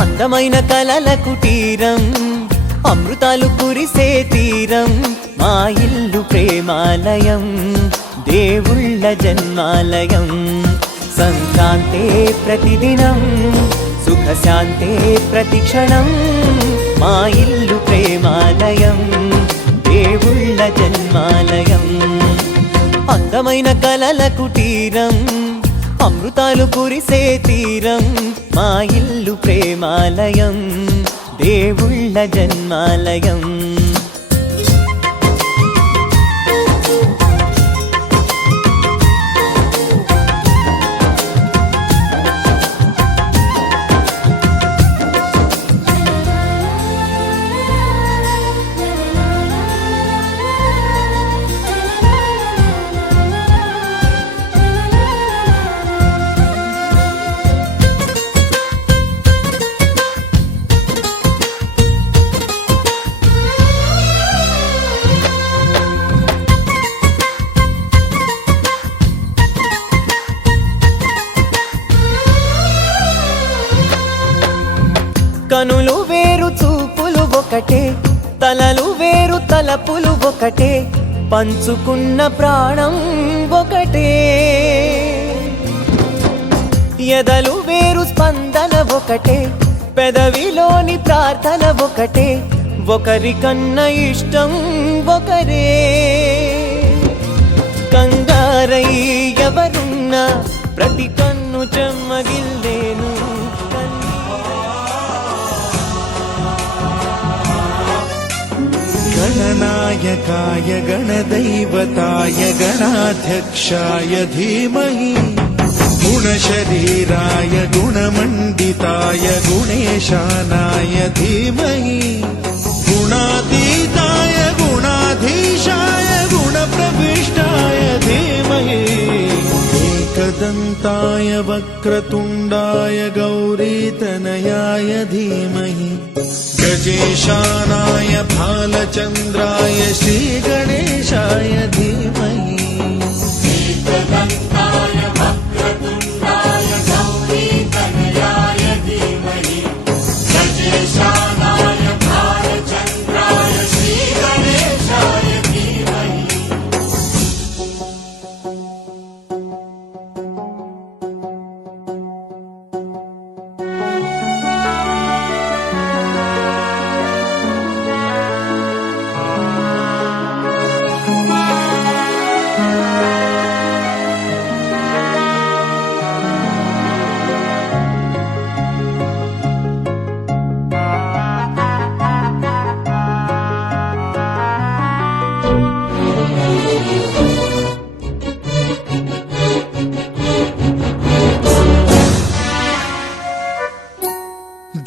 అందమైన కలల కుటీరం, అమృతాలు కురిసే తీరం, మా ఇల్లు ప్రేమాలయం, దేవుళ్ళ జన్మాలయం. సంక్రాంతే ప్రతిదినం, సుఖశాంతే ప్రతిక్షణం, మా ఇల్లు ప్రేమాలయం, దేవుళ్ళ జన్మాలయం. అందమైన కలల కుటీరం, అమృతాలు కురిసే తీరం, మా ఇల్లు ప్రేమాలయం, దేవుళ్ళ జన్మాలయం. కనులు వేరు చూపులు ఒకటే, తలలు వేరు తలపులు ఒకటే, పంచుకున్న ప్రాణం ఒకటే. ఎదలు వేరు స్పందన ఒకటే, పెదవిలోని ప్రార్థన ఒకటే, ఒకరికన్నా ఇష్టం ఒకరే. కంగారై ఎవరున్నా ప్రతి కన్ను చెమ్మగిల్లేను. गणनायकाय गणदैवताय गणाध्यक्षाय धीमहि, गुणशरीराय गुणमण्डिताय गुणेशानाय धीमहि, गुणातीताय गुणाधीशाय गुणप्रविष्टाय धीमहि, एकदन्ताय वक्रतुण्डाय गौरीतनयाय धीमहि, गजेशानाय भालचन्द्राय श्रीगणेशाय धीमहि, एकदन्ताय वक्रतुण्डाय गौरीतनयाय धीमहि, गजेशानाय भालचन्द्राय श्रीगणेशाय धीमहि.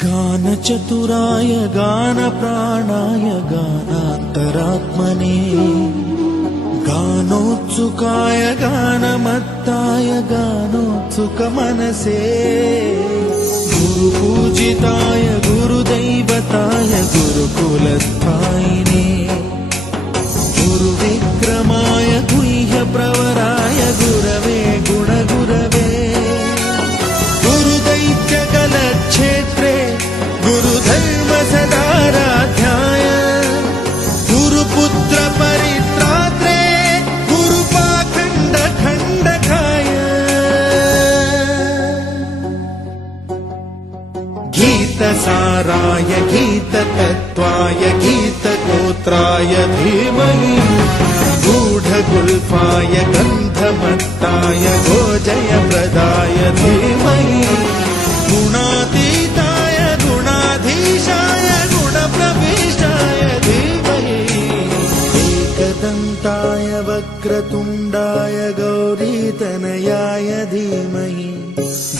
गानचतुराय गानप्राणाय गानान्तरात्मने, गानोत्सुकाय गानमत्ताय गानोत्सुकमनसे, गुरुपूजिताय गुरुदैवताय गुरुकुलस्थायिने, गुरुविक्रमाय गुह्यप्रवराय गुरवे गुणगुरवे, गुरुदैत्यकलक्षेत्रे गुरुधर्म सदाराध्याय, गुरुपुत्र परित्रात्रे गुरुपाखण्ड खण्डकाय, गीतसाराय गीततत्त्वाय गीतगोत्राय धीमहि, गूढगुल्फाय गन्धमत्ताय गोजयप्रदाय धीमहि, गुणातीताय गुणाधीशाय गुणप्रविष्टाय धीमहि, एकदन्ताय वक्रतुण्डाय गौरीतनयाय धीमहि,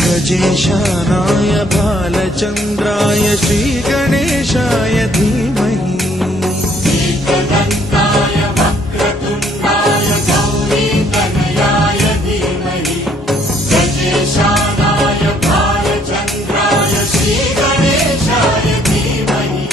गजेशानाय भालचन्द्राय श्रीगणेशाय धीमहि, एकदन्ताय वक्रतुण्डाय गौरीतनयाय धीमहि, गजेशानाय भालचन्द्राय श्रीगणेशाय धीमहि.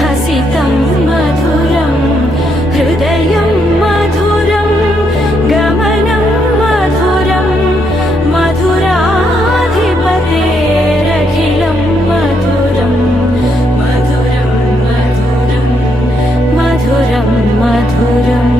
हसितं मधुरं हृदयं मधुरं गमनं मधुरं मधुराधिपतेरखिलं मधुरं मधुरं मधुरं मधुरं मधुरम्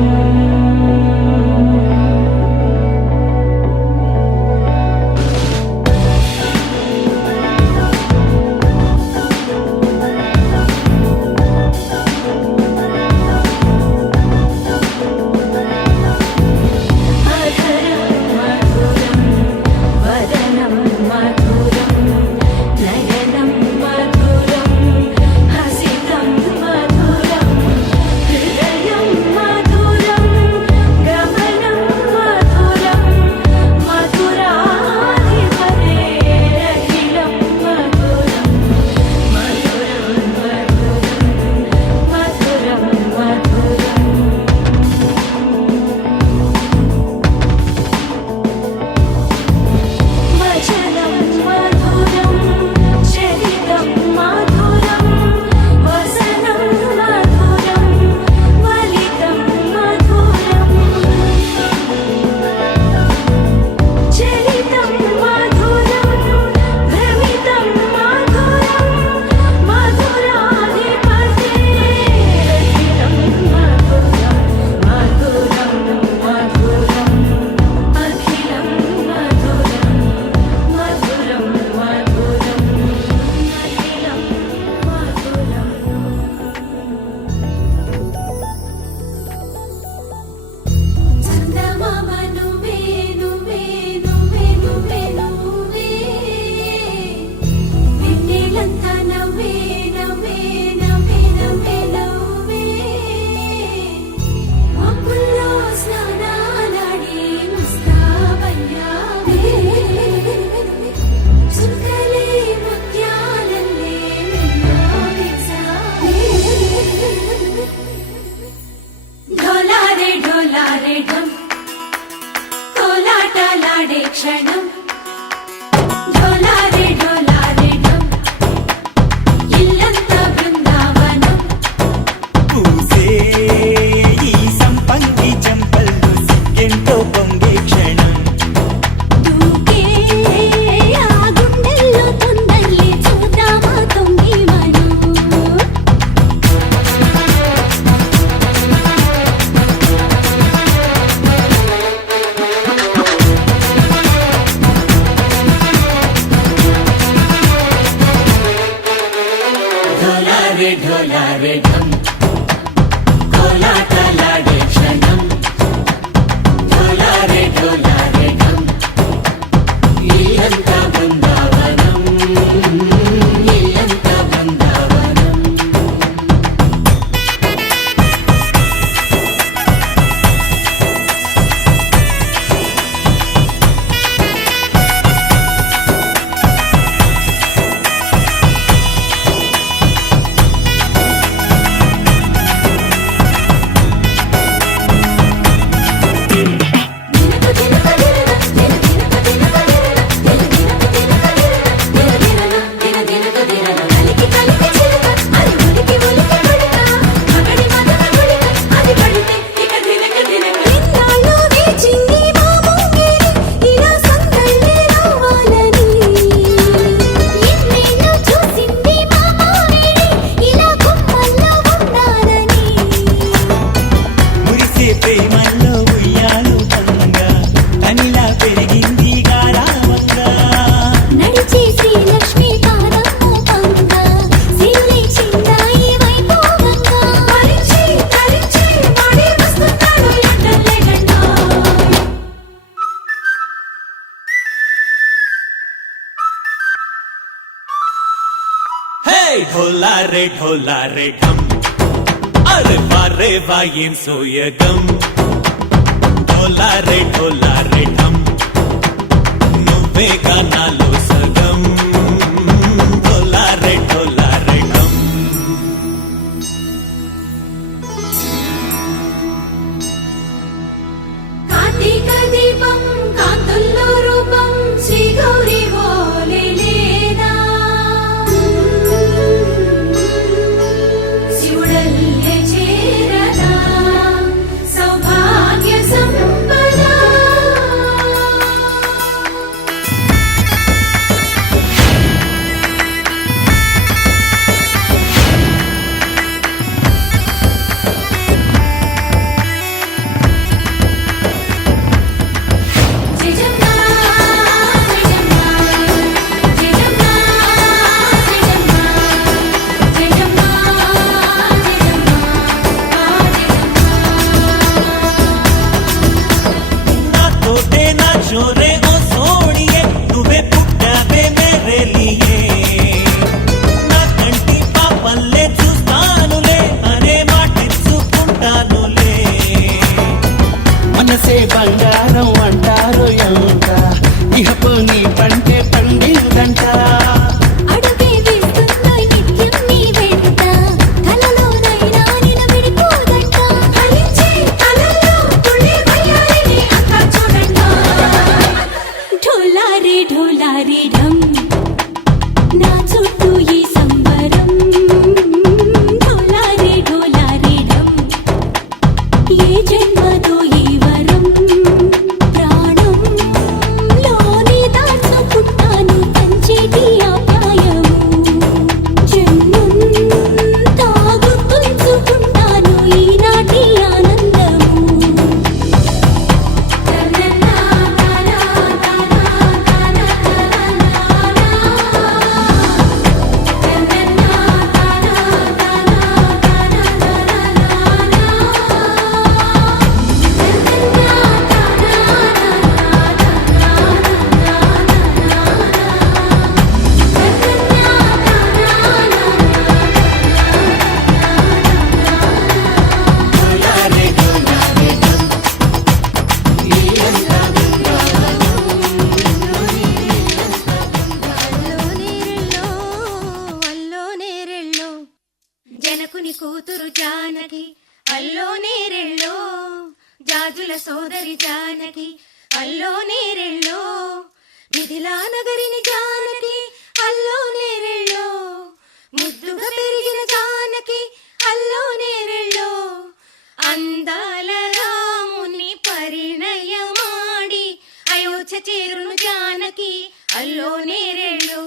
क्षणं ढोलारे ढोलारे ढम इल्लंत बृंदावनं పూసే ఈ సంపంగి జంపల్లో సిగ్గెంతో పొంగే క్షణం దూకే ఆ గుండెల్లో తొందల్లి చూద్దామా తొంగి మనం ढोलारे ढोलारे ढम कोलाटलाडे क्षणं ढोलारे ढोलारे ढम इल्लंत बृंदावनं इल्लंत बृंदावनं మురిసే ప్రేమల్లో ఉయ్యాలు బంగా తనిలా పెరిగింది గారావంగా నడిచే శ్రీలక్ష్మి పాదము పంగ సిల్లి చిందాయి వైభోగంగా కలిచి కలిచి వాడి వస్తున్నాడు ఎండలే గంట హే ఢోలారే ఢోలారే ఢమ్ అరే వారే వాయేం సోయగం ఢోలారే ఢోలారే ఢమ్ నువ్వే గానాలో సగం ఢోలారే ఢోలారే ఢమ్ కార్తీక దీపం కాంతుల్లో రూపం శ్రీ గౌరీ ఓలే లేనా జనకుని కూతురు జానకి అల్లో నేరెళ్ళో జాజుల సోదరి జానకి అల్లో నేరెళ్ళో మిథిలా నగరిని జానకి అల్లో నేరెళ్ళో ముద్దుగా పెరిగిన జానకి అల్లో నేరెళ్ళో అందాల రాముని పరిణయమాడి అయోధ్య చేరును జానకి అల్లో నేరెళ్ళో.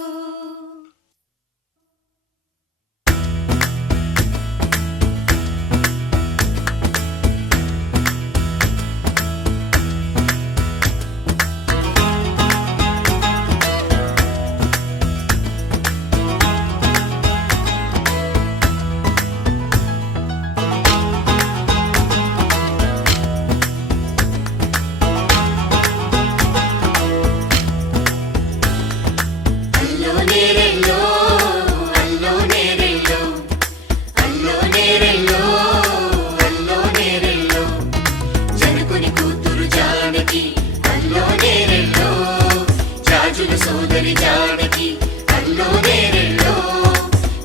సోదరి జానకి అల్లో నేరెళ్ళో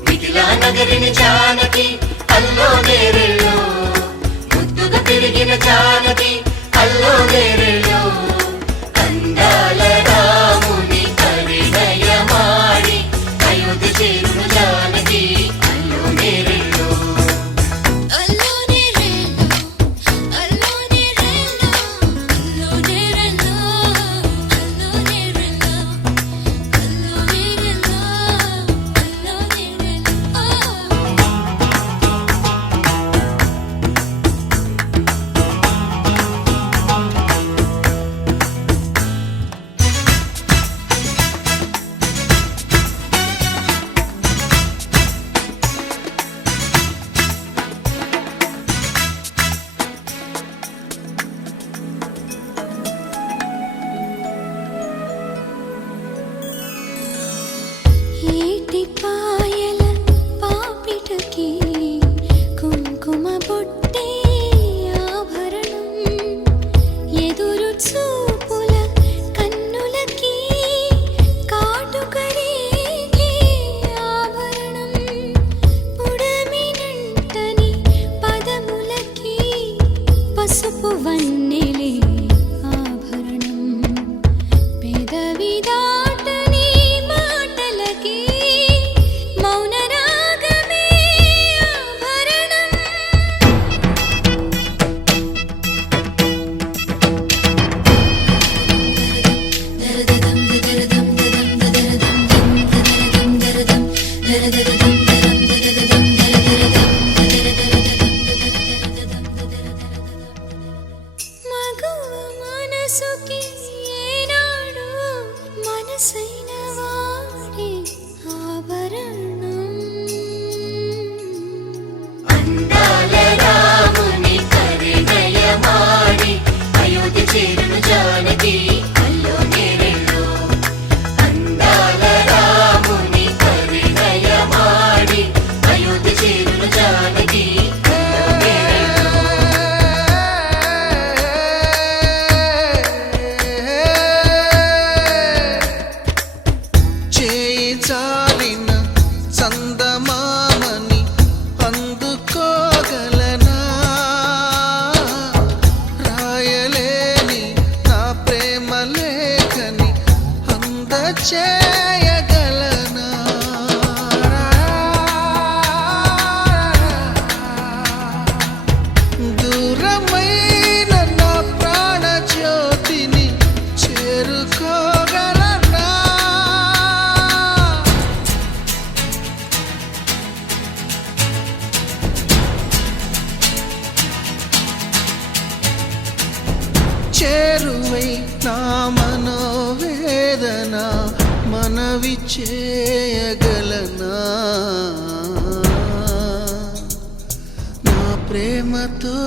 మిథిలా నగరిని జానకి అల్లో నేరెళ్ళో ముద్దుగా పెరిగిన జానకి అల్లో నేరెళ్ళో అందాల రాముని పరిణయమాడి అయోధ్య చేరును జానకి అల్లో నేరెళ్ళో. అల్లో నేరెళ్ళో అల్లో నేరెళ్ళో అల్లో నేరెళ్ళో అల్లో నేరెళ్ళో అల్లో నేరెళ్ళో అల్లో నేరెళ్ళో. ఏటి పాయల పాపిటకి కుంకుమ బొట్టే ఆభరణం ఎదురు చూపుల కన్నులకి కాటుకరేగే ఆభరణం పుడమినంటని పదములకి పసుపు వన్నెలే ఆభరణం పెదవి దాటని మాటలకి మౌన రాగమే ఆభరణం. మగువ మనసుకి ఏనాడు మనసైన వాడే ఆభరణం. అందాల రాముని పరిణయమాడి అయోధ్య చేరును జానకి అల్లో నేరెళ్ళో అందాల రాముని పరిణయమాడి అయోధ్య చేరును జానకి అల్లో నేరెళ్ళో. చేయి చాలిన చందమామని అందుకోగలనా రాయలేని నా ప్రేమ లేఖని అందచేయగలనా దూరమైన నా ప్రాణ జ్యోతిని చేరుకోగలనా చేరువై నా మనోవేదన మనవి చేయగలనా నా ప్రేమతో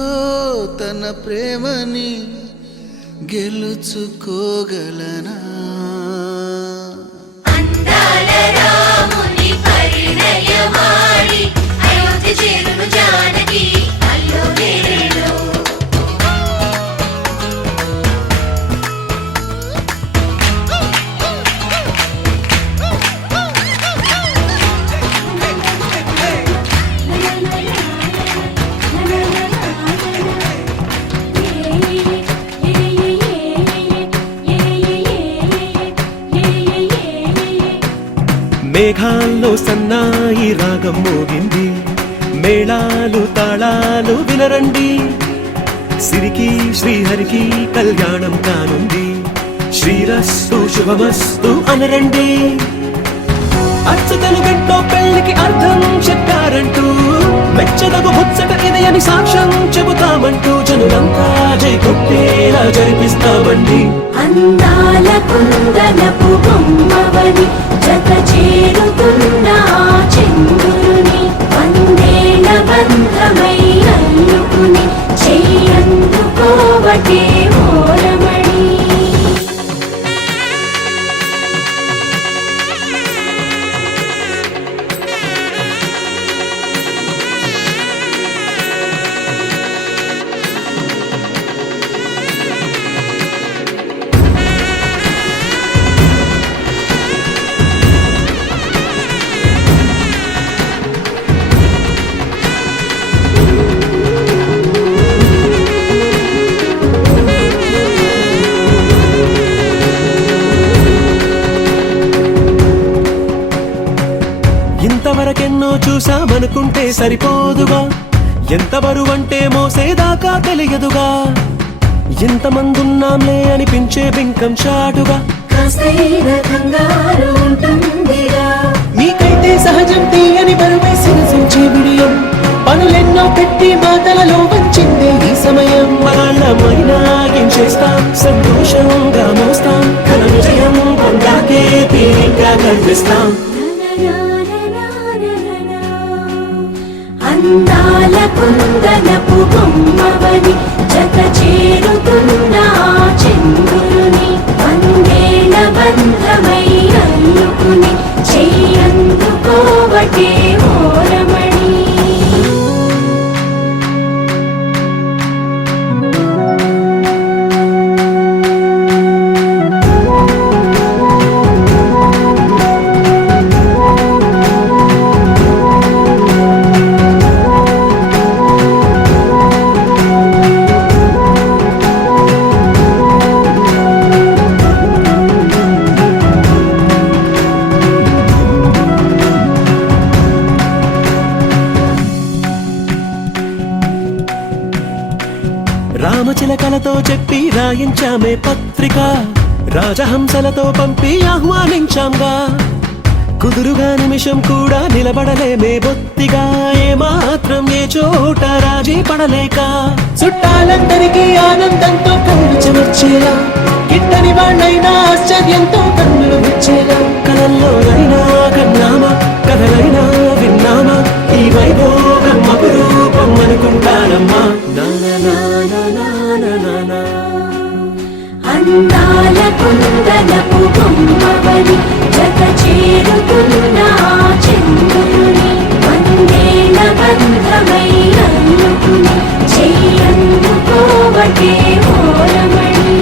తన ప్రేమని గెలుచుకోగలనా. అందాల రాముని పరిణయమాడి అయోధ్య చేరును జానకి అల్లో నేరెళ్ళో La la la మేఘాల్లో సన్నాయి రాగం మోగింది, మేళాలు తాళాలు వినరండి, సిరికి శ్రీహరికి కళ్యాణం కానుంది, శ్రీరస్తు శుభమస్తు అనరండి. అచ్చతలు గంటో పెళ్లికి అర్థం చెప్పారంటూ, మెచ్చదగు ముచ్చట ఇది అని సాక్ష్యం చెబుతామంటూ, జనులంతా జై కొట్టేలా జరిపిస్తామండి. అందాల కుందనపు బొమ్మవని జత చేరుతున్న ఆ చంద్రుని, వందేళ్ల బంధమై అల్లుకుని చెయ్యందుకోవటే ఓరమణి. ఇంతవరకెన్నో చూసామనుకుంటే సరిపోదుగా, ఎంత బరువంటే మోసేదాకా తెలియదుగా, ఇంతమందున్నాంలే అనిపించే బింకం చాటుగా, కాస్తైన కంగారు ఉంటుందిరా. నీకైతే సహజం తీయని బరువై సిరసించే విడియం, పనులెన్నో పెట్టి మాటలలో వంచిందే ఈ సమయం. మనాళ్ళమైనా ఏం చేస్తాం, సంతోషంగా మోస్తాం, ఘన విజయం పొందాకే తీరిగ్గా కనిపిస్తాం. అందాల కుందనపు బొమ్మవని జత చేరుతున్న ఆ చంద్రుని, వందేళ్ల బంధమై అల్లుకుని చెయ్యందుకోవటే ఓరమణి. రామచిలకలతో చెప్పి రాయించామే పత్రిక, రాజహంసలతో పంపి ఆహ్వానించాంగా, కుదురుగా నిమిషం కూడా నిలబడలేమే బొత్తిగా, ఏమాత్రం ఏ చోట రాజీ పడలేక, చుట్టాలందరికీ ఆనందంతో కళ్ళు చెమర్చేలా, గిట్టని వాళ్ళైనా ఆశ్చర్యంతో కన్నులు వచ్చేలా, కలల్లోనైనా కన్నామా కథలైనా విన్నామా, ఈ వైభోగం అపురూపం అనుకుంటానమ్మా. అందాల కుందనపు బొమ్మవని జత చేరుతున్న ఆ చంద్రుని, వందేళ్ల బంధమై అల్లుకుని చెయ్యందుకోవటే ఓరమణి.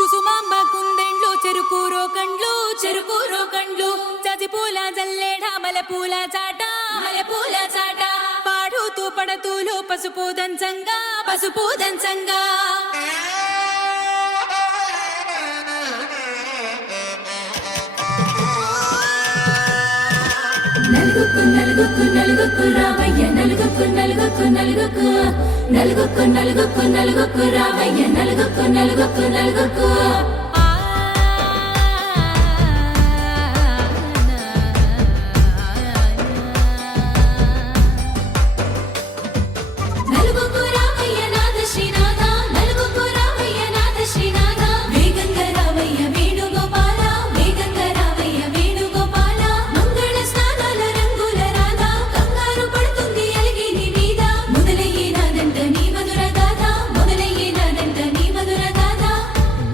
కుసుమాంబ కుందెండ్లు చెరుకూరో కండ్లు చెరుకూరో కండ్లు, చజిపూల జల్లేడ మలపూల చాట మలపూల చాట, పాడుతూ పడతూలు పసుపు దంచంగా పసుపు దంచంగా. నలుగుకు నలుగుకు నలుగుకు రామయ్య, నలుగుకు నలుగుకు నలుగుకు, నలుగుకు నలుగుకు నలుగుకు రామయ్య, నలుగుకు నలుగుకు నలుగుకు. నలుగుకు రామయ్య నాథ శ్రీనాథ, నలుగుకు రామయ్య నాథ శ్రీనాథ, వేగంగా రామయ్య వేణుగోపాల, వేగంగా రామయ్య వేణుగోపాల, మంగళ స్నానాల రంగుల రాధ, కంగారు పడుతుంది అలిగి నీ మీద, మొదలయ్యేనాదంట నీ మధుర గాథ, మొదలయ్యేనాదంట నీ మధుర గాథ.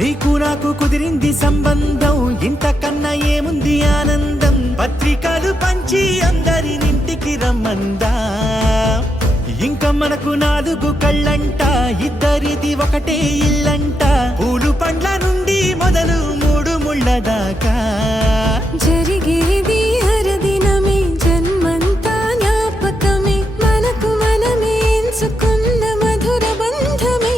నీకు నాకు కుదిరింది సంబంధం, ఇంతకన్నా ఏముంది ఆనందం, పత్రికలు పంచి అందరినింటికి రమ్మందా, ఇంకా మనకు 4 కళ్ళంట, ఇద్దరిది ఒకటే ఇల్లంట, పూలు పండ్ల నుండి మొదలు 3 ముళ్ళ కళ్ళ దాకా జరిగేది హరదినమే జన్మంతా జ్ఞాపకమే మనకు మనమే ఎంచుకున్న మధుర బంధమే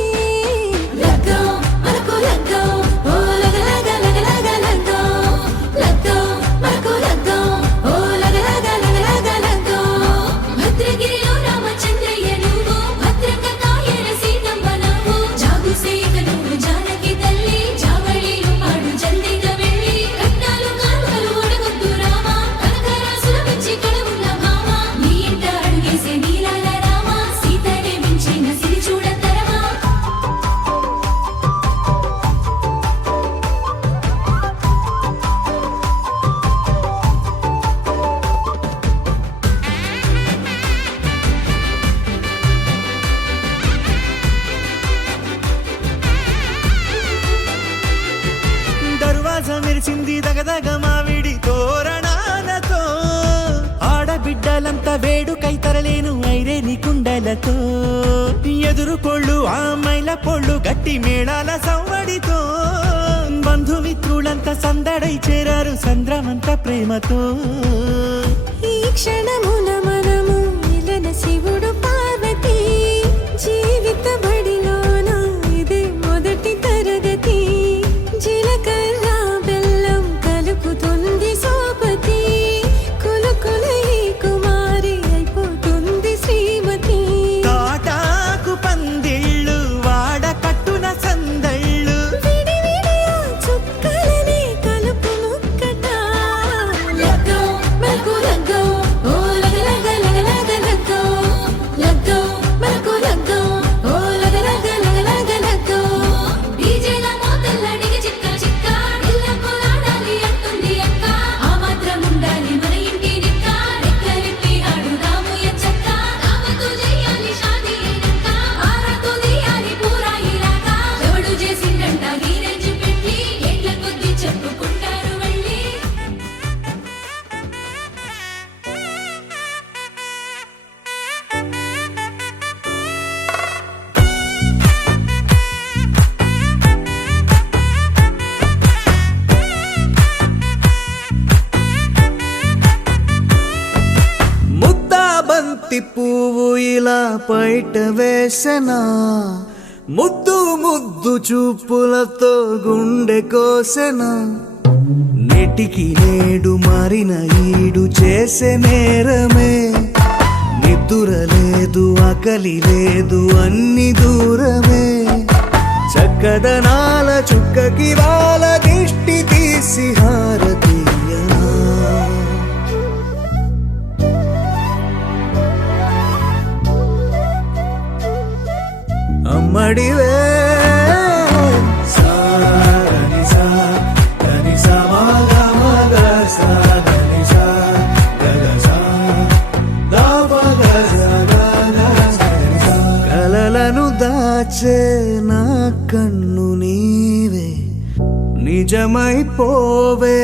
లగ్గం మనకు లగ్గం ఓ లగ లగ లగ లగ లగ్గం లగ్గం మనకు లగ్గం ఓ లగ లగ లగ లగ లగ్గం భద్రగిరిలో రామచంద్రయ్య నువ్వు భద్రంగా కాయన సీతమ్మ నువ్వు జాగు సేక నువ్వు జానకి తల్లి జావళిలో పాడు జల్దిగా వెళ్ళి కట్నాలు కానుకలు అడగొద్దు రామ కనకరాసుల మించి కడవున్న భామ నీ ఇంట అడుగేసే నీలాల రామ సీతనే మించిన సిరి చూడతరమా దర్వాజా మెరిసింది దగదగ మావిడి తోరణాలతో ఆడబిడ్డలంతా వేడుకై తరలేను ఐరేని కుండలతో ఎదురుకోళ్ళు ఆ మైల పొళ్ళు గట్టి మేళాల సవ్వడితో బంధుమిత్రులంతా సందడై చేరారు సంద్రమంత ప్రేమతో ఈ క్షణమున మనము ఇలన శివుడు పార్వతి జీవిత బడిలోన ఇదే మొదటి తరగతి జీలకర్ర బెల్లం కలుపుతుంది సోపతి కులుకులై కుమారి అయిపోతుంది శ్రీమతి తాటాకు పందిళ్ళు వాడ కట్టున సందళ్ళు విడివిడియా చుక్కలనే కలుపు ముక్కట లగ్గం మనకు లగ్గం ఓ లగ లగ లగ లగ లగ్గం లగ్గం మనకు లగ్గం ఓ లగ లగ లగ లగ లగ్గం డీజేల మోతల్ల డిగ చిక్క చిక్క ఇళ్ళకు ఆడాలి అంటుంది అక్క ఆ మాత్రం ఉండాలి మన ఇంటి నిక్క రెక్కలిప్పి ఆడుదాము ఎంచక్క దావతు చేయాలి షాదీ అయినాక ఆరాతో తీయాలి పూరా ఇలాక ఎవడు చేసిందంట గీరెంజు పెట్టి ఏట్ల కొద్ది చెప్పుకుంటారు వెళ్ళి ముద్దా బంతి పువ్వు ఇలా బయట వేసెనా ముద్దు ముద్దు చూపులతో గుండె కోసెనా నెటికి నేడు మారిన ఈడు చేసే నేరమే నిద్దుర లేదు ఆకలి లేదు అన్ని దూరమే చక్కదనాల చుక్కకి వాళ్ళ దిష్టి తీసి హారతీయనా అమ్మడివే కలలను దాచే నా కన్ను నీవే నిజమైపోవే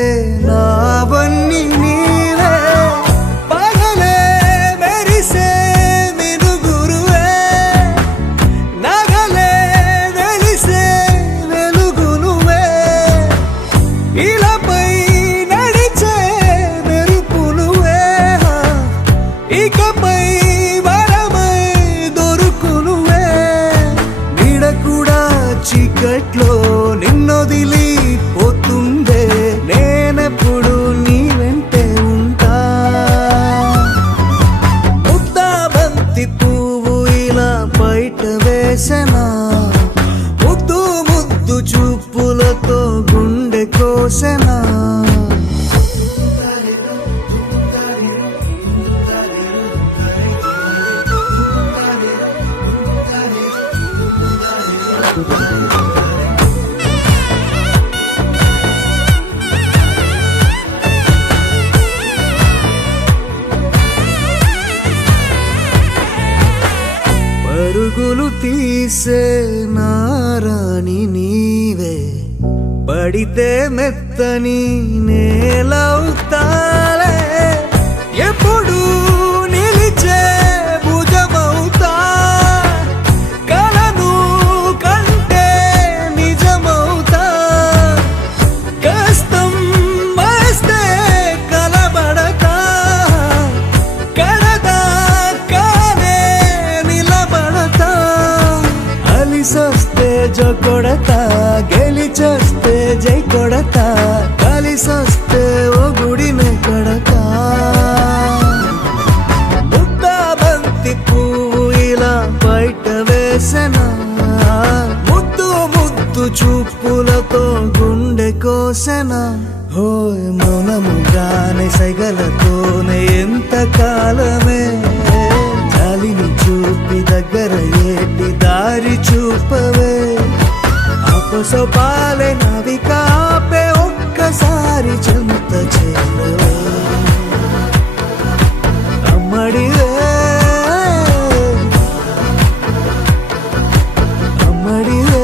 నావన్నీ నీవే పగలే మెరిసే మినుగురువే నగలే వెలిసే వెలుగునువే ఇలాపై నడిచే మెరుపునువే ఇకపై వరమై దొరుకునువే నీడ కూడా చీకట్లో నిన్నొదిలి పోతుందే నేనెప్పుడు నీ వెంటే ఉంటా ముద్దా బంతి పువ్వు ఇలా బయట వేసెనా ముద్దు ముద్దు చూపులతో గుండె కోసెనా పరుగులు తీసే నారాణి నీవే పడితే మెత్తని నేలవుతాలే ఎప్పుడు నిలిచే భుజమవుతా కలను కంటే నిజమవుతా కస్త నీతోనే ఎంత కాలమే జాలిని చూపి దగ్గర ఏటి దారి చూపవే అపసొపాలే నవి కాపే ఒక్కసారి చెంత చేరవే అమ్మడివే అమ్మడివే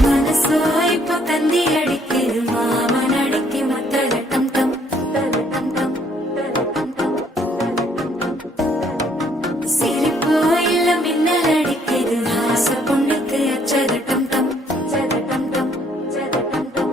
മനസ്സോ ഇപ്പൊ തന്തി അടിക്കരു മാമനടിക്ക് മത്തലട്ടം ടം തലട്ടം ടം തലട്ടം ടം സിരിപ്പോ ഇല്ല മിന്നലടിക്കരു ഹാസ പൊണ്ணுக்கு അച്ചരട്ടം ടം ചരട്ടം ടം ചരട്ടം ടം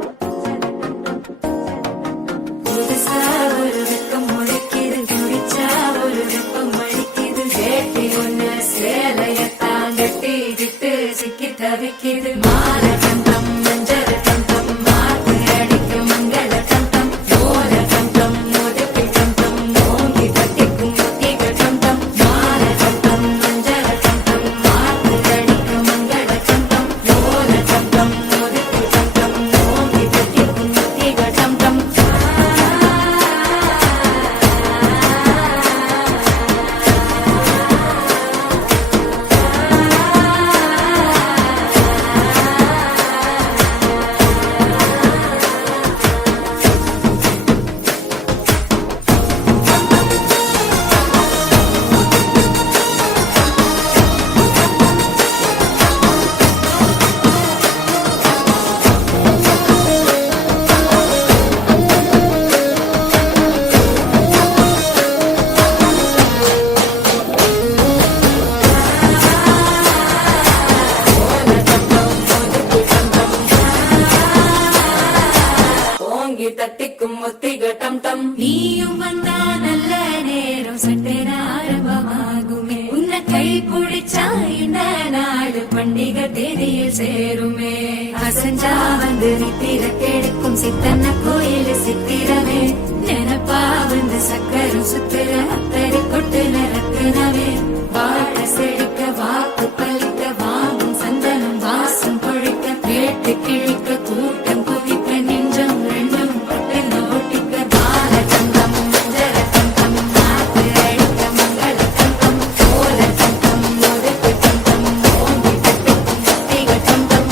പുതുസാ ഒരു വെക്കം മുഴക്കിയത് കുടിച്ചാ ഒരു വെപ്പം മഴിക്കിയത് കേട്ടി ഒന്ന് சேலையத்தான் கட்டிக்கிட்டு சிக்கி தவிக்கிது மாற கண்டம் மஞ்சள் கண்டம் மாத்து அடிக்கும் மங்கள கண்டம் ஓர கண்டம் முதுக்கு கண்டம் ஓங்கி தட்டிக்கும் முத்திக கண்டம் மாற கண்டம் மஞ்சள் கண்டம் மாத்து அடிக்கும் மங்கள கண்டம் ஓர கண்டம் முதுக்கு கண்டம் ஓங்கி தட்டிக்கும் முத்திக கண்டம் ஓங்கி தட்டிக்கும் முத்திக டம் டம் நீயும் வந்தா நல்ல நேரம் சட்டென ஆரம்பமாகுமே உன்னை கை பிடிச்சா இந்த நாடு பண்டிகை தேதியில் சேருமே அசஞ்சா வந்து நித்திர கெடுக்கும் சித்தன்ன கோயில் சித்திரமே நினப்பா வந்து சக்கரம் சுத்துற அத்தரி கொட்டுல ரத்தினவே வாழ செழிக்க வாக்கு பலிக்க வாங்கும் சந்தனம் வாசம் பொழிக்க கேட்டு கிழிக்க கூட்டம் குவிக்க நெஞ்சம் ரெண்டும் பட்டன ஒட்டிக்க பால கண்டம் மஞ்சள கண்டம் நாட்டு அழிக்க மங்கள கண்டம் சோழ கண்டம் முதுக்கு கண்டம் ஓங்கி தட்டிக்கும் முத்திக கண்டம்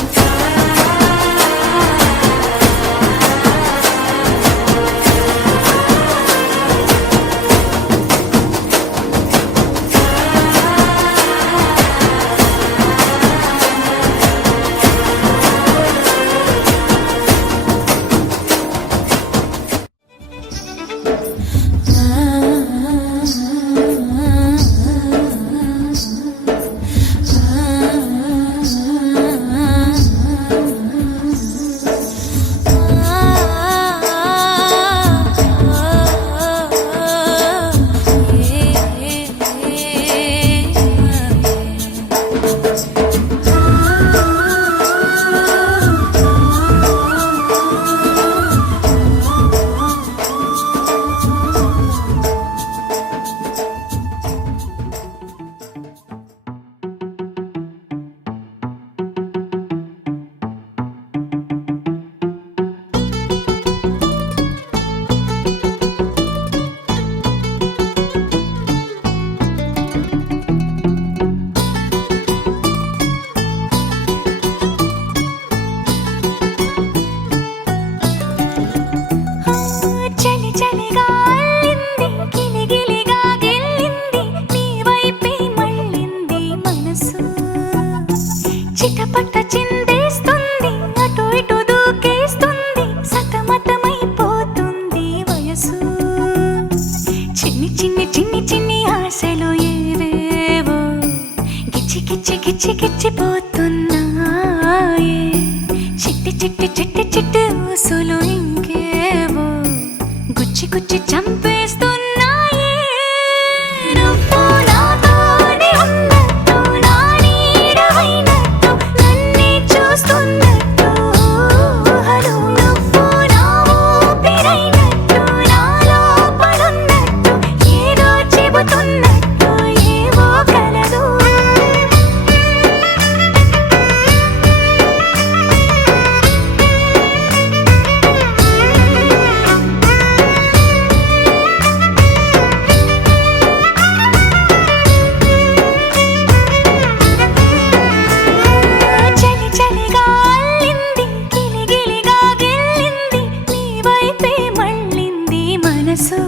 ఆశలు ఏవేవో గిచ్చి గిచ్చి గిచ్చి గిచ్చిపోతున్నాయే చిట్టి చిట్టి చిట్టి చిట్టి ఊసులు ఇంకేవో గుచ్చి గుచ్చి చంపేస్తున్నాయే నువ్వు నాతోనే ఉన్నట్టు నా నీడవైనట్టు నన్నే చూస్తున్నట్టు ఊహలు నువ్వు నా ఊపిరైనట్టు నా లోపలున్నట్టు ఏదో చెబుతున్నట్టు ఏవో కలదు చలి చలిగా అల్లింది గిలిగిలిగా గిల్లింది నీ వైపే మళ్ళింది మనసు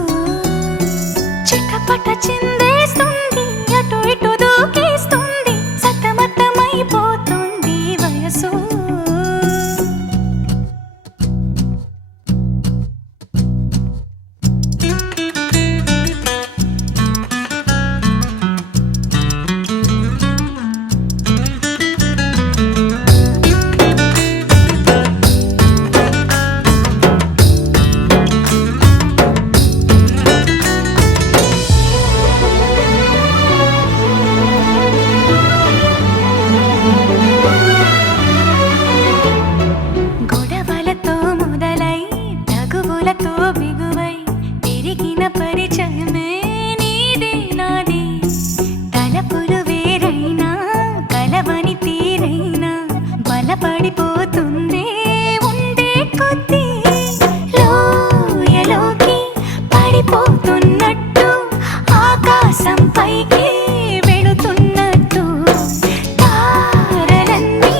చిటపట చిందేస్తుంది అటు ఇటు దూకేస్తుంది సతమతమైపోతుంది వయసు గొడవలతో మొదలై తగువులతో బిగువై పెరిగిన పరిచయమే నీదే నాది తలపులు వేరైనా కలవని తీరైనా బలపడిపోతుందే ఉండే కొద్దీ లోయలోకి పడిపోతున్నట్టు ఆకాశం పైకి వెళుతున్నట్టు తారలన్నీ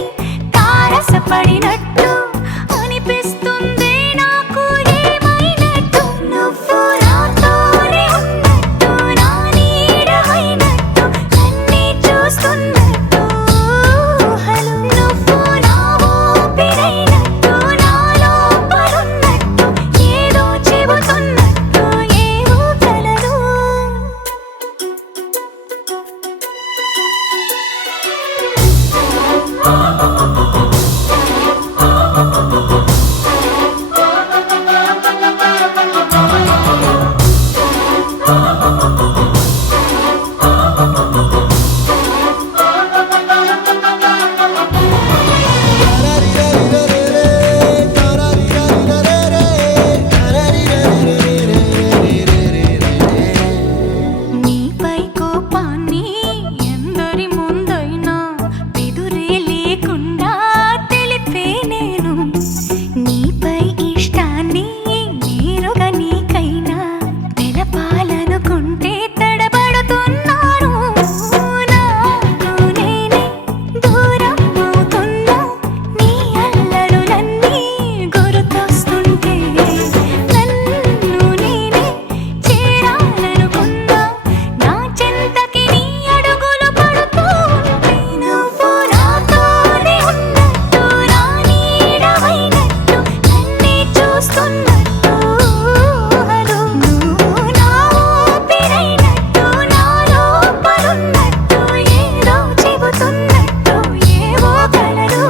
తారసపడినట్టు అనిపిస్తుంది నాకు ఏమైనట్టు నువ్వు నాతోనే ఉన్నట్టు నా నీడవైనట్టు నన్నే చూస్తున్నట్టు ఊహలు నువ్వు నా ఊపిరైనట్టు నా లోపలున్నట్టు ఏదో చెబుతున్నట్టు ఏవో కలదు నీపై కోపాన్ని ఎందరి ముందైనా బెదురే లేకుండా తెలిపే నేను నీపై ఇష్టాన్ని నేరుగా నీకైనా తెలపాలనుకుంటే తడబడుతున్నాను నాకు నేనే దూరం అవుతున్నా నీ అల్లరులన్నీ గుర్తొస్తుంటే నన్ను నేనే చేరాలనుకున్నా నా చెంతకి నీ అడుగులు పడుతూ ఉంటే నువ్వు నాతోనే ఉన్నట్టు నా నీడవైనట్టు నన్నే చూస్తున్నట్టు ఊహలు నువ్వు నా ఊపిరైనట్టు నా లోపలున్నట్టు ఏదో చెబుతున్నట్టు ఏవో కలలు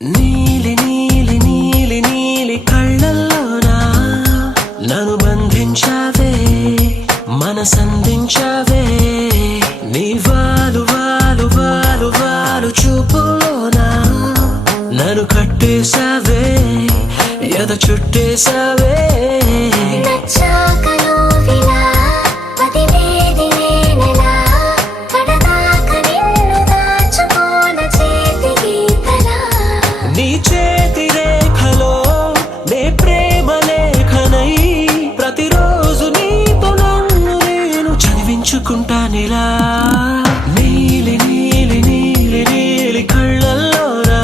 నీలి నీలి నీలి నీలి కళ్ళల్లోనా నన్ను బంధించావే మనసందించావే నీ వాలు వాలు వాలు వాలు చూపులోనా నన్ను కట్టేశావే ఎద చుట్టేశావే నచ్చాక నువ్విలా పదివేది నేనెలా కడదాక నిన్ను దాచుకోన చేతి గీతలా నీ చేతి రేఖలో నే ప్రేమ లేఖనై ప్రతిరోజు నీతో నన్ను నేను చదివించుకుంటానిలా నీలి నీలి నీలి నీలి కళ్ళల్లోనా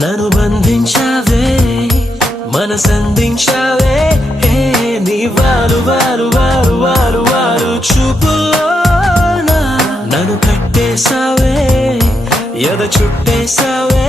నన్ను బంధించావే మనసందించావే హే నీ వారు వారు వారు వారు వారు చూపులోన నన్ను కట్టేశావే ఎద చుట్టేశావే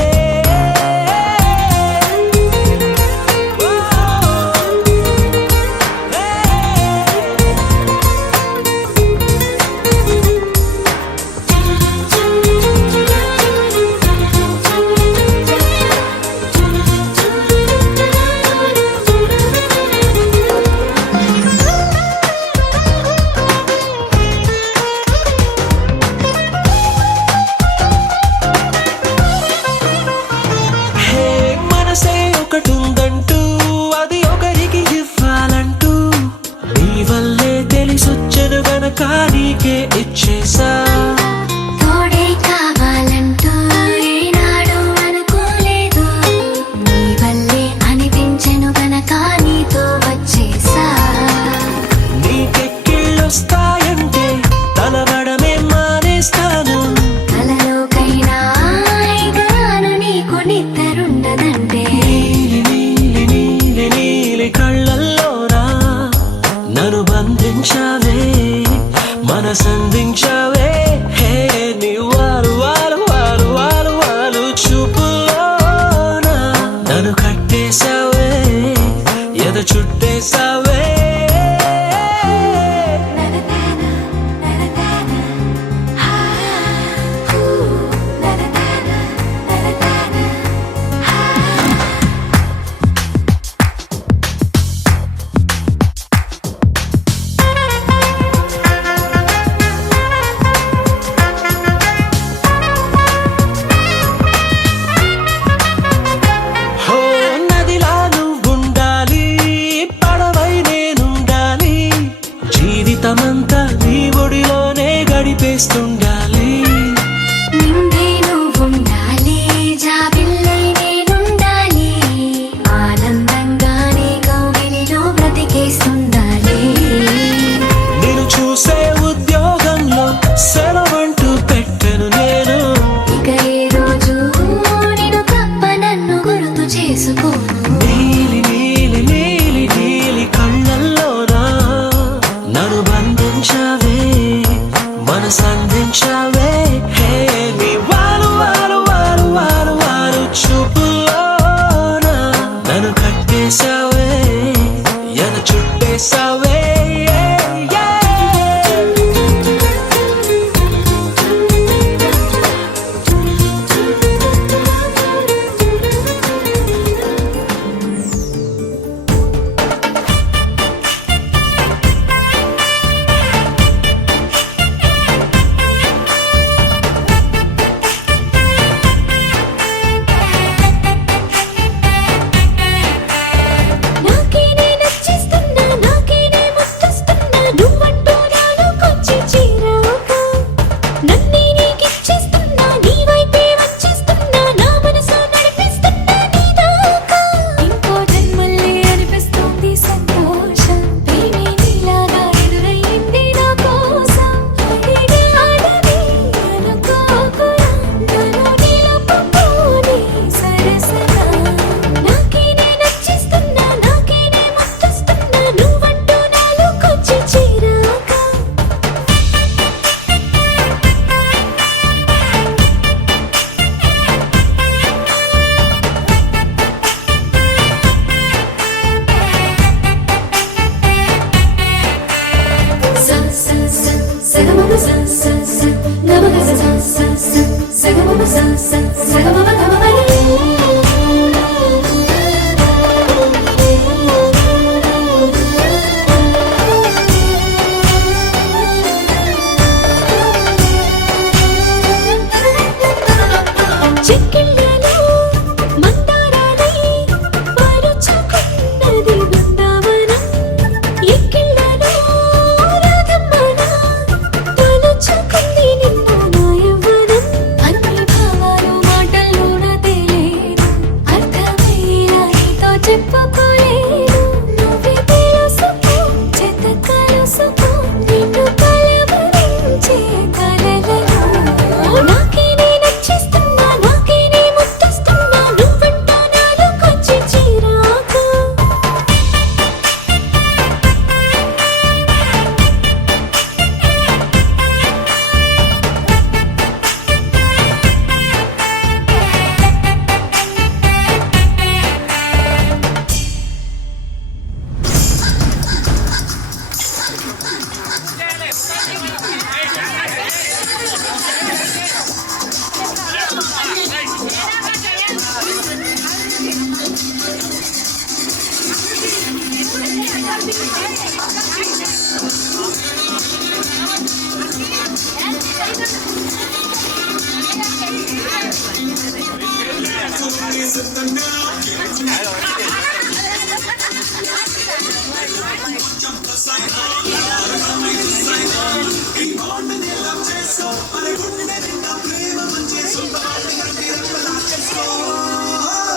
మనసే ఒకటుందంటూ అది ఒకరికి ఇవ్వాలంటూ నీ వల్లే తెలిసొచ్చను గనక నీకే ఇచ్చేసా తోడే కావాలంటూ ఏనాడు అనుకోలేదు నీ వల్లే అనిపించెను గనక నీతో వచ్చేసా నీకెక్కిళ్ళొస్తాయంటే తలవడమే మానేస్తాను కలలోకైనా హాయిగాను నీకు నిద్రుండదంటే నీలి నీలి నీలి కళ్ళల్లోనా నన్ను బంధించావే మనసందించావే హే నీ వారు వారు వారు వారు వారు చూపులోనా నన్ను కట్టేశావే ఎద చుట్టేశావే హో నదిలా నువ్వుండాలి పడవై నేనుండాలి జీవితమంతా నీ ఒడిలోనే గడిపేస్తుండాలి నిండే నువ్వుండాలి జాబిల్లై నేనుండాలి ఆనందంగానే కౌగిలిలో బ్రతికేస్తుండాలి నేను చూసే ఉద్యోగంలో సెలవంటూ పెట్టెను నేను ఇక ఏ రోజు నిన్ను తప్ప నన్ను గుర్తు చేసుకోను నీలి నీలి నీలి నీలి కళ్ళల్లోనా నన్ను బంధించావే మనసందించావే హే నీ వారు వారు వారు వారు వారు చూపులోనా నన్ను కట్టేశావే ఎద చుట్టేశావే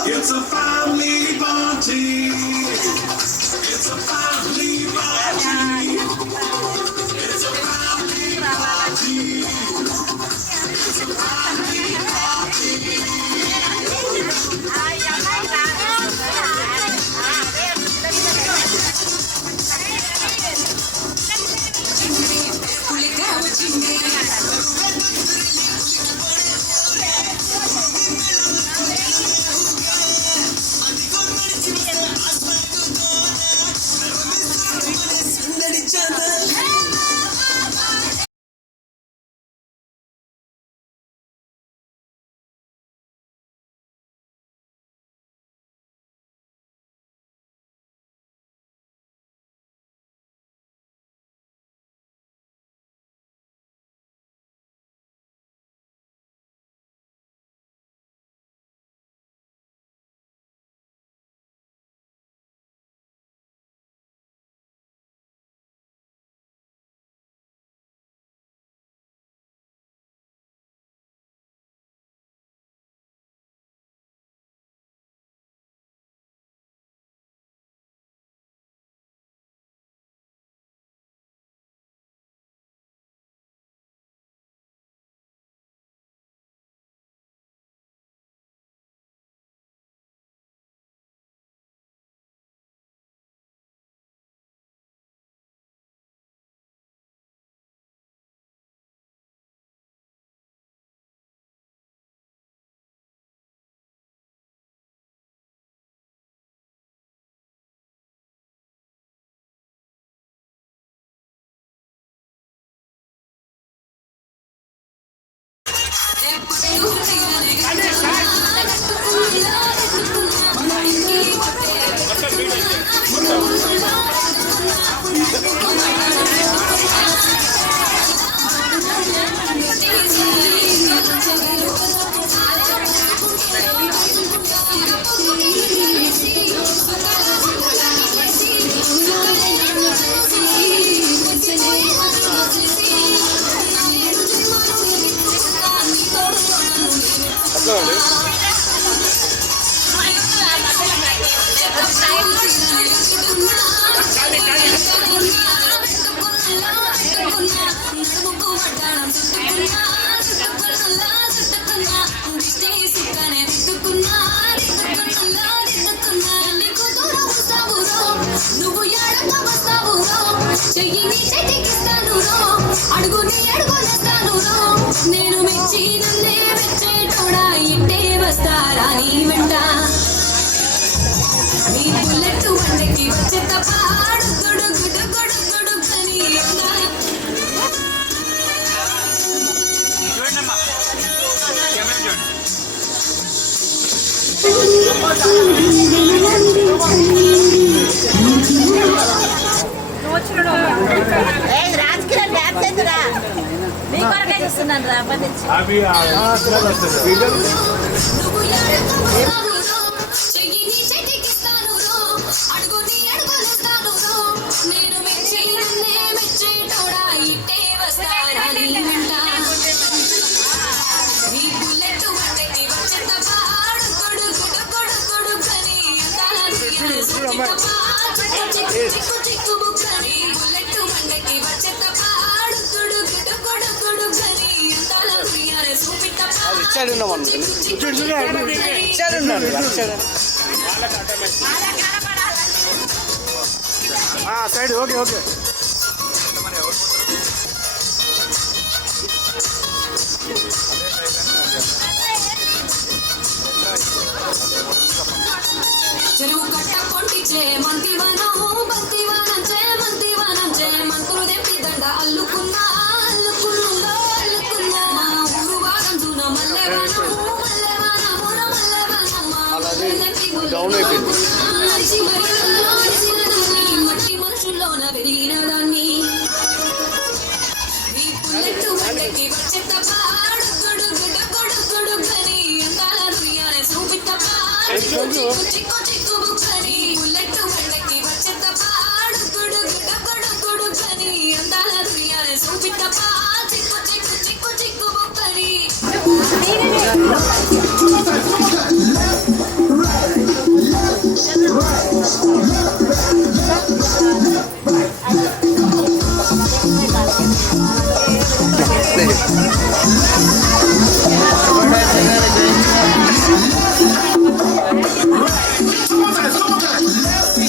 It's a family party. It's a family party. It's a family party. It's a family party. నువ్వు ఎడక వస్తావు చెయ్యిని చెయ్యిస్తాను అడుగుని అడుగునేస్తాను నేను మెచ్చి నన్నే మెచ్చేటోడా ఇంటే వస్తారా నీ వెంట నీ బుల్లెట్ వండకి వచ్చే తపాడు గొడుగుడు గొడుగుడు కని రాజకీయ డ్యాన్స్ అవుతురా మీ కొరకే చూస్తున్నాను రా అప్పటి నుంచి నువ్వు ఎడక వస్తావు చెయ్యిని చెయ్యిస్తాను అడుగుని అడుగునేస్తాను నేను మెచ్చి నన్నే మెచ్చేటోడా ఇంటే వస్తారా నీ వెంట నీ బుల్లెట్ వండకి వచ్చే తపాడు గొడుగుడు గొడుగుడు కని చిక్కు చిక్కు బుక్కని బుల్లెట్ వండకి వచ్చే తపాడు గొడుగుడు గొడుగుడు కని అందాల ఉయ్యాల చూపిత సైడ్ ఓకే ఓకే చెరువు కట్ట పొంటిచే మంతివనం బంతివనం చే మంతులు తెప్పి దండ అల్లుకున్నా అల్లుకున్నా అల్లుకున్నా ఊరు భాగం చూన మల్లెవనం డౌన్ అయిపోయింది మట్టి మనుషులు పుట్టలోన పెరిగిన దాన్ని ఈ పుల్లెట్టు వండకి వచ్చే తప్ప అడుగుడు గుడు కని అందాల దుయ్యాలే చూపిట్టప్ప చిక్కు చిక్కు చిక్కు బుక్కని పుల్లెట్టు వండకి వచ్చే తప్ప అడుగుడు గుడు కని అందాల దుయ్యాలే చూపిట్టప్ప చిక్కు చిక్కు చిక్కు చిక్కు బుక్కని Let's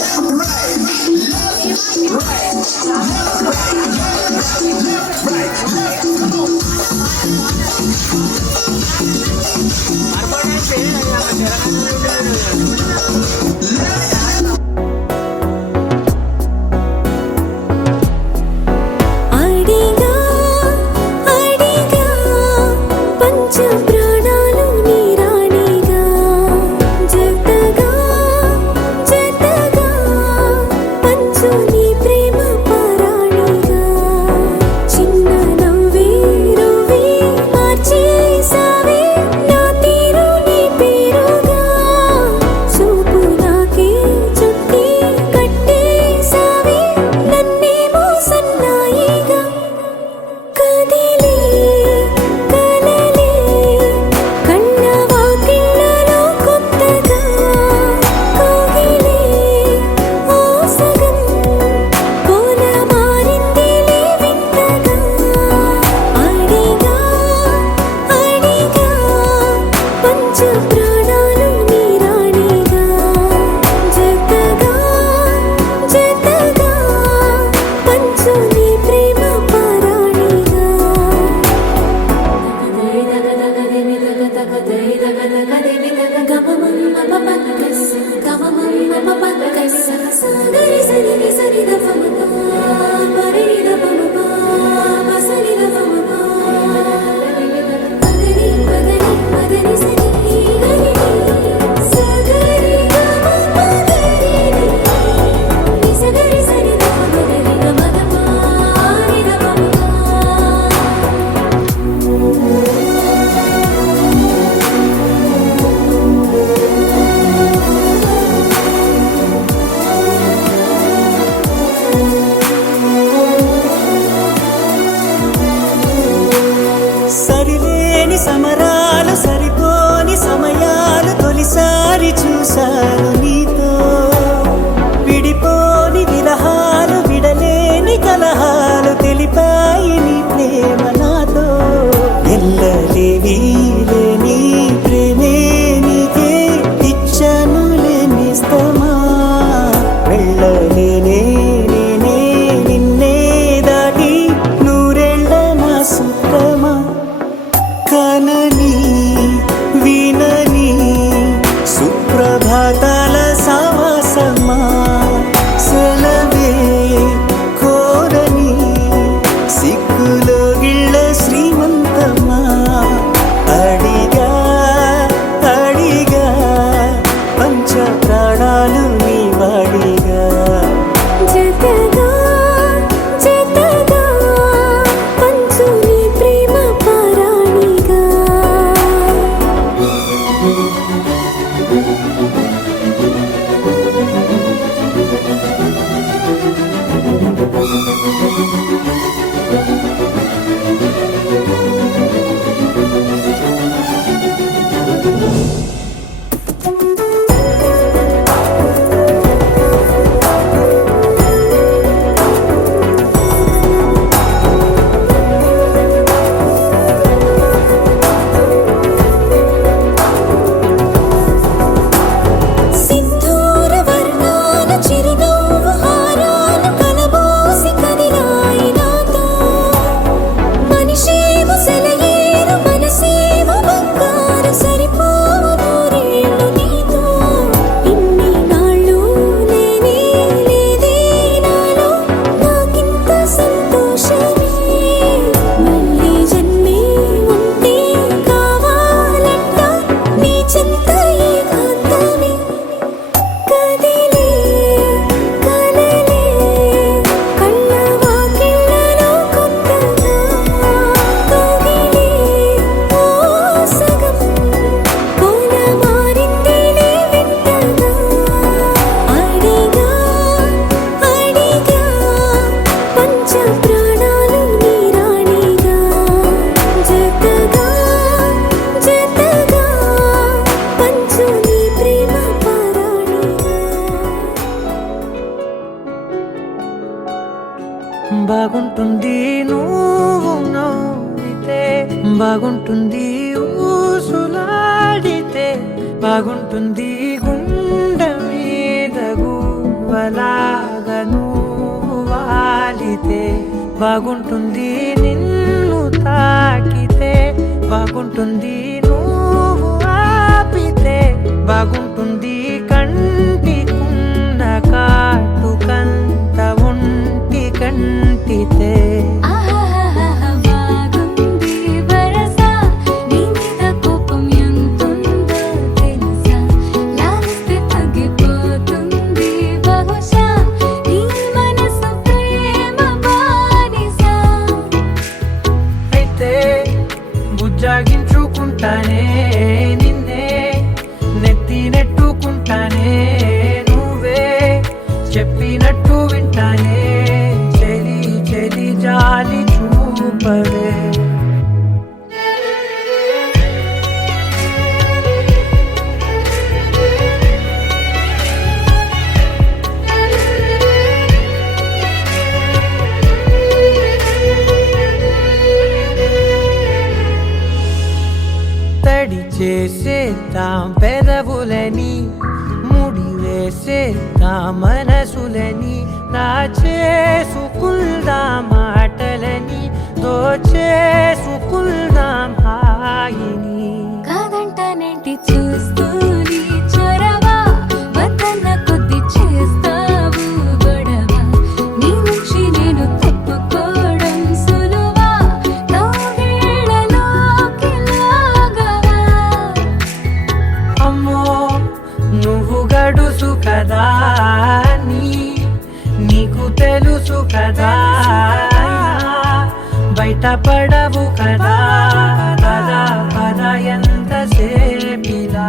బాగుంటుంది నువ్వు నవ్వితే బాగుంటుంది ఊసులాడితే బాగుంటుంది గుండె మీద గువ్వలాగా నువ్వు వాలితే బాగుంటుంది నిన్ను తాకితే బాగుంటుంది నువ్వు ఆపితే బాగుంటుంది కంటికున్న కాటుకంత ఒంటి కంటితే ఆహాహాహా బాగుంది వరస నీ మీద కోపం ఎంతుందో తెలుసా లాలిస్తే తగ్గిపోతుంది బహుశా నీ మనసు ప్రేమ బానిస అయితే బుజ్జాగించుకుంటానే నిన్నే నెత్తి నెట్టుకుంటానే నువ్వే చెప్పినట్టు వింటానే చెలి చెలి జాలి చూపవే తడి చేసేద్దాం పెదవులని ముడి వేసేద్దాం మనసులని నా చేసుకుందాం మాటలని దోచేసుకుందాం హాయిని కాదంటానేంటి చూస్తూ నీ చొరవ వద్దన్న కొద్ది చేస్తావు గొడవ నీ నుంచి నేను తప్పుకోవడం సులువా నవ్వేళ్ళలోకి లాగవా అమ్మో నువ్వు గడుసు కదా నీకు తెలుసు కదా బయట పడవు కదా పద పద ఎంతసేపిలా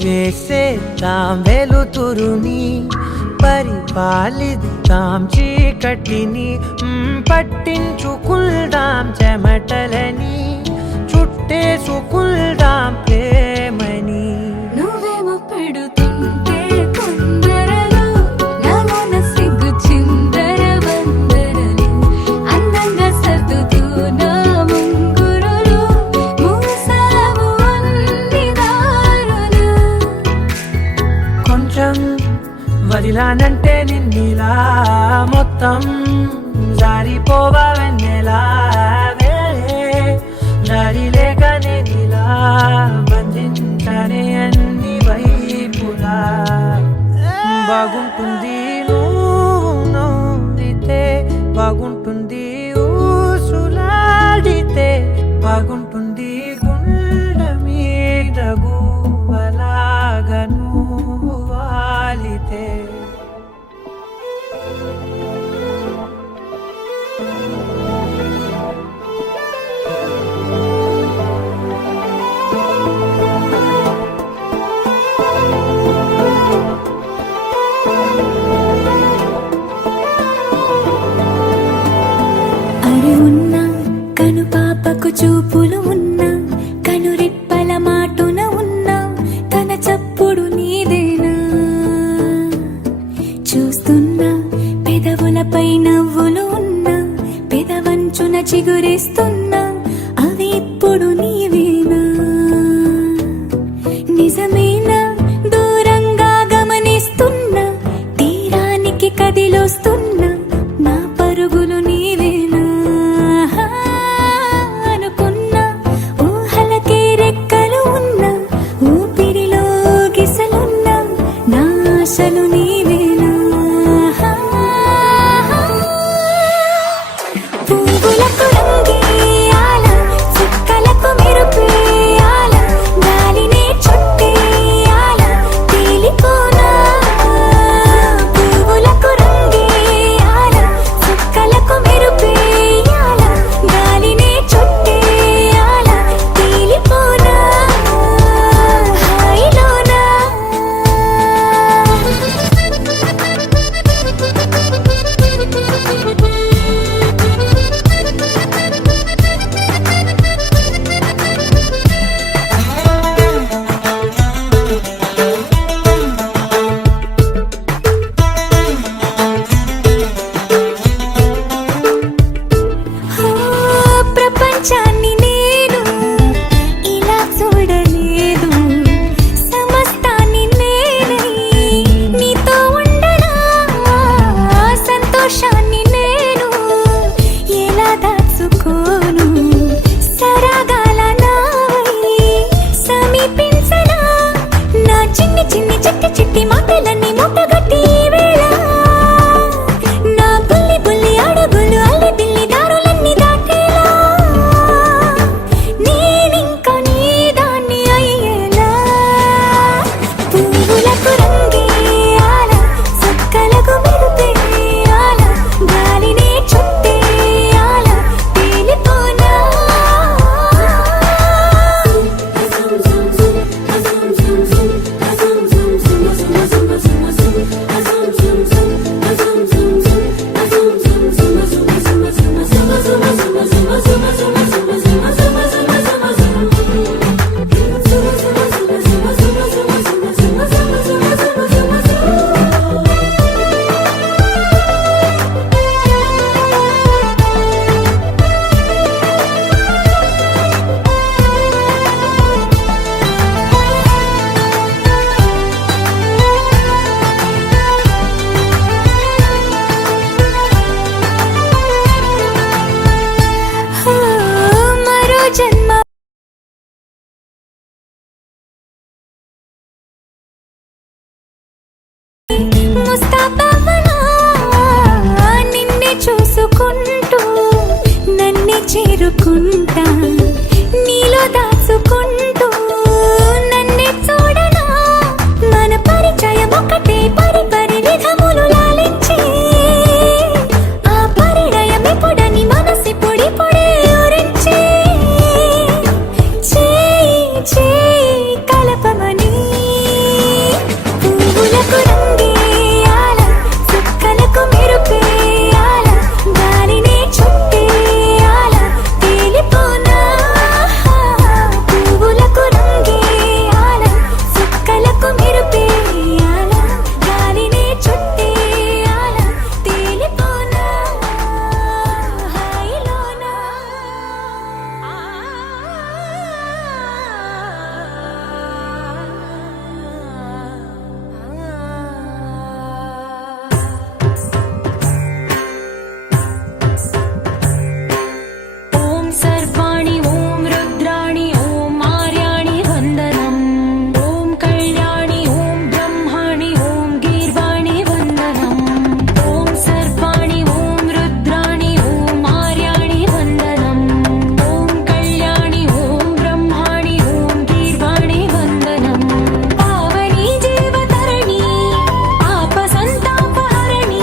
వెలివేసేద్దాం వెలుతురుని పరిపాలిద్దాం చీకటిని పట్టించుకుందాం చెమటలని చుట్టేసుకుందాం ప్రేమని నువ్వేమో పెడుతుంటే కొందరలు నాలోన సిగ్గు చిందర వందరలు అందంగా సర్దుతూ నా ముంగురులు మూసావు అన్ని దారులు కొంచెం వదిలానంటే నిన్నిలా మొత్తం జారిపోవా వెన్నెలా దారి లేక నేనిలా బంధించనే అన్ని వైపులా బాగుంటుంది నువ్వు నవ్వితే బాగుంటుంది ఊసులాడితే బాగుంటుంది గుండె మీద గువ్వలాగా నువ్వు వాలితే అరే ఉన్నా కను పాపకు చూపులు ఉన్నా కను రెప్పల మాటున ఉన్నా తన చప్పుడు నీదేనా చూస్తున్నా పెదవులపై నవ్వులు ఉన్నా పెదవంచున చిగురిస్తున్నా అవి ఇప్పుడు నీవేనా నిజమేనా దూరంగా గమనిస్తున్నా తీరానికి కదిలొస్తున్నా నా పరుగులు నీవేనా అనుకున్నా ఊహలకే రెక్కలు ఉన్నా ఊపిరిలో గిసలున్నా నా ఆశలు నీవేనా పువ్వులకు రంగేయాల చుక్కలకు మెరుపేయాల గాలినే చుట్టేయాల పువ్వులకు రంగేయాల సుక్కలకు మెరుపేయాల గాలినే చుట్టేయాల తేలిపోనా మరో జన్మ ముస్తాబవనా నిన్నే చూసుకుంటూ నన్నే చేరుకుంటా నీలో దాచుకుంటూ నన్నే చూడనా మన పరిచయం ఒకటే పరిపరి విధములు లాలించి ఆ పరిణయం ఎప్పుడని మనసి పొడి పొడి ఊరించి చేయి చేయి కలపమని పువ్వులకు రంగేయాల సుక్కలకు మెరుపేయాల గాలినే చుట్టేయాల తేలిపోనా పువ్వులకు రంగేయాల సుక్కలకు మెరుపేయాల గాలినే చుట్టేయాల తేలిపోనా హాయిలోనా ఓం సర్వాణి ఓం రుద్రాణి ఓం ఆర్యాణి వందనం ఓం కళ్యాణి ఓం బ్రహ్మాణి ఓం గీర్వాణి వందనం ఓం సర్వాణి ఓం రుద్రాణి ఓం ఆర్యాణి వందనం ఓం కళ్యాణి ఓం బ్రహ్మాణి ఓం గీర్వాణి వందనం పావని జీవతరణి పాప సంతాపహరణి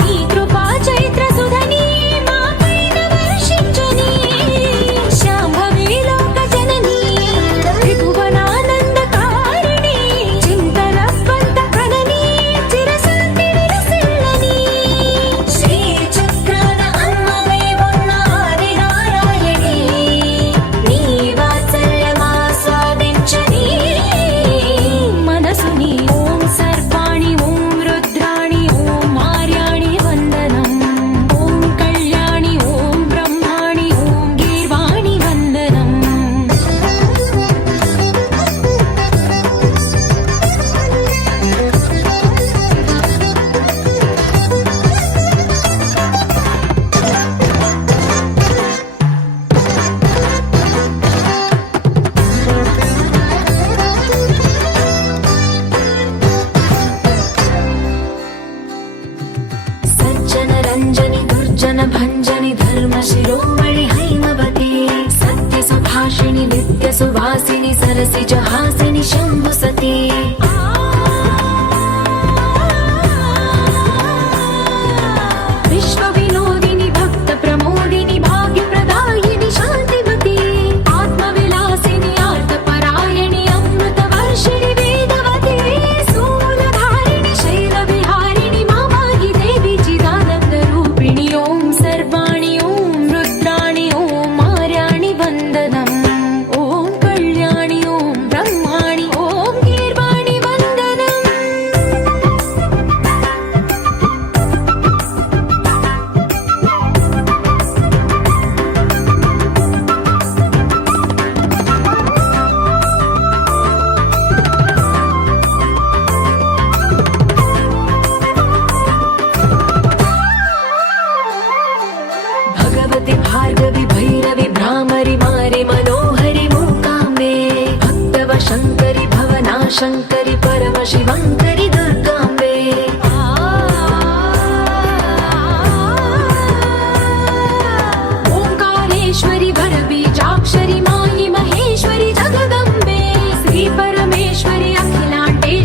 నీ కృపా చైత్ర సుధని మా పైన వర్షించని శాంభవి లోక జనని త్రిభువనానందకారిణి చింతన స్పంద ప్రణని చిరశాంతి విలసిల్లని శ్రీ చక్రాన అమ్మవై ఉన్న ఆదినారాయణి నీ వాత్సల్యమాస్వాదించని మనసుని ఓం సర్వాణి ఓం రుద్రాణి ఓం ఆర్యాణి వందనం ఓం కళ్యాణి ఓం బ్రహ్మాణి ఓం గీర్వాణి వందనం సజ్జన రంజని దుర్జన భంజని ధర్మ శిరోమణి హైమవతి సత్య సుభాషిణి నిత్య సువాసిని సరసిజ హాసిని శంభు సతి విశ్వ వినోదిని భక్త ప్రమోదిని భాగ్య ప్రదాయిని శాంతివతి ఆత్మ విలాసిని ఆర్త పరాయణి అమృత వర్షిణి వేదవతి శూలధారిణి శైల విహారిణి మామాయి దేవి చిదానంద రూపిణి ఓం సర్వాణి ఓం రుద్రాణి ఓం ఆర్యాణి వందనం ఓం కళ్యాణి ఓం బ్రహ్మాణి ఓం గీర్వాణి వందనం भगवति भार्गवि भैरवि भ्रामरि मारि मनोहरि मूकाम्बे भक्तव शङ्करि भवना शङ्करि परम शिवङ्करि दुर्गाम्बे ओङ्कारेश्वरि वरबीजाक्षरि मायि महेश्वरि जगदम्बे श्री परमेश्वरि अखिलाण्डे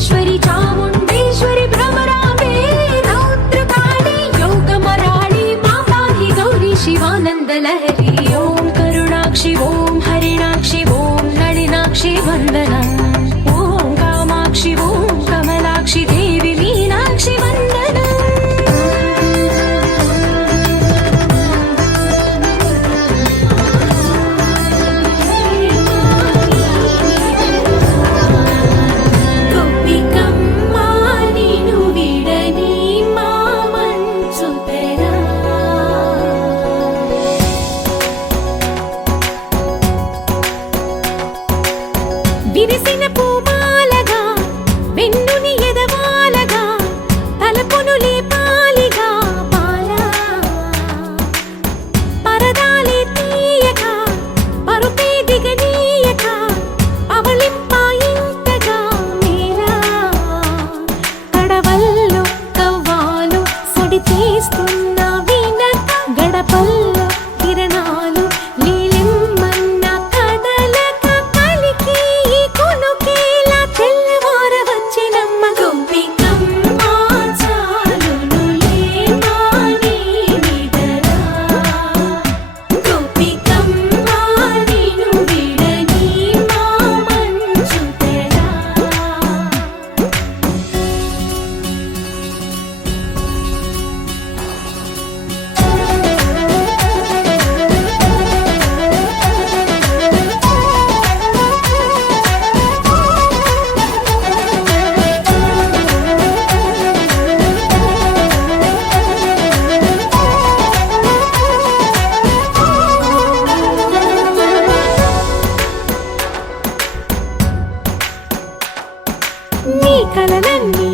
నీ కలలన్నీ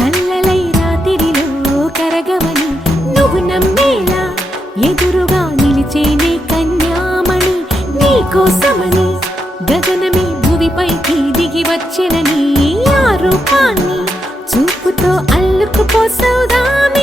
కల్లలై రాత్రిలో కరగవని నువ్వు నమ్మేలా ఎదురుగా నిలిచేనే కన్యామణి నీ కోసమని గగనమే భువిపైకి దిగి వచ్చినని ఆ రూపాన్ని చూపుతో అల్లుకుపోసౌదామి